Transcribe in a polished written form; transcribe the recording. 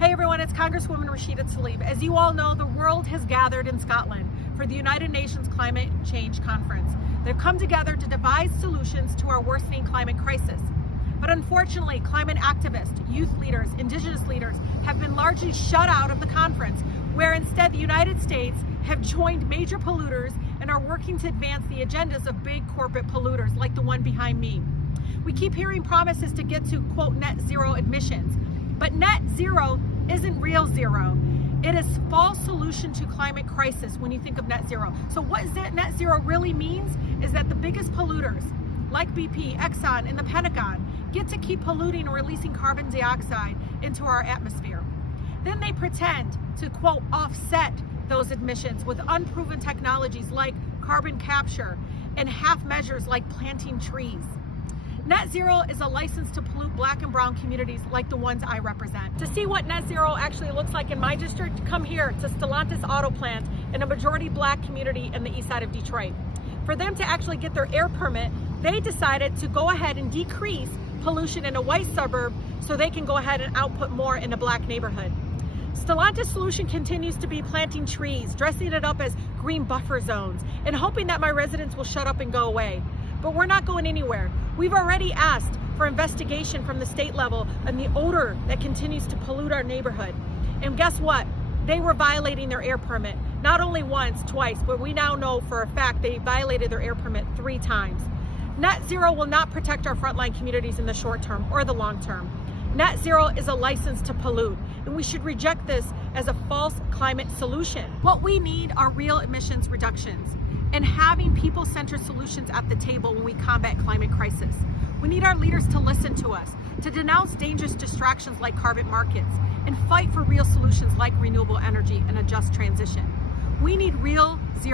Hey everyone, it's Congresswoman Rashida Tlaib. As you all know, the world has gathered in Scotland for the United Nations Climate Change Conference. They've come together to devise solutions to our worsening climate crisis. But unfortunately, climate activists, youth leaders, indigenous leaders have been largely shut out of the conference, where instead the United States have joined major polluters and are working to advance the agendas of big corporate polluters like the one behind me. We keep hearing promises to get to, quote, net zero emissions. But net zero isn't real zero. It is a false solution to climate crisis when you think of net zero. So what net zero really means is that the biggest polluters, like BP, Exxon, and the Pentagon, get to keep polluting and releasing carbon dioxide into our atmosphere. Then they pretend to, quote, offset those emissions with unproven technologies like carbon capture and half measures like planting trees. Net zero is a license to pollute Black and brown communities like the ones I represent. To see what net zero actually looks like in my district, come here to Stellantis Auto Plant in a majority Black community in the east side of Detroit. For them to actually get their air permit, they decided to go ahead and decrease pollution in a white suburb so they can go ahead and output more in a Black neighborhood. Stellantis' solution continues to be planting trees, dressing it up as green buffer zones, and hoping that my residents will shut up and go away. But we're not going anywhere. We've already asked for investigation from the state level on the odor that continues to pollute our neighborhood. And guess what? They were violating their air permit, not only once, twice, but we now know for a fact they violated their air permit 3 times. Net zero will not protect our frontline communities in the short term or the long term. Net zero is a license to pollute, and we should reject this as a false climate solution. What we need are real emissions reductions and having people-centered solutions at the table when we combat climate crisis. We need our leaders to listen to us, to denounce dangerous distractions like carbon markets, and fight for real solutions like renewable energy and a just transition. We need real zero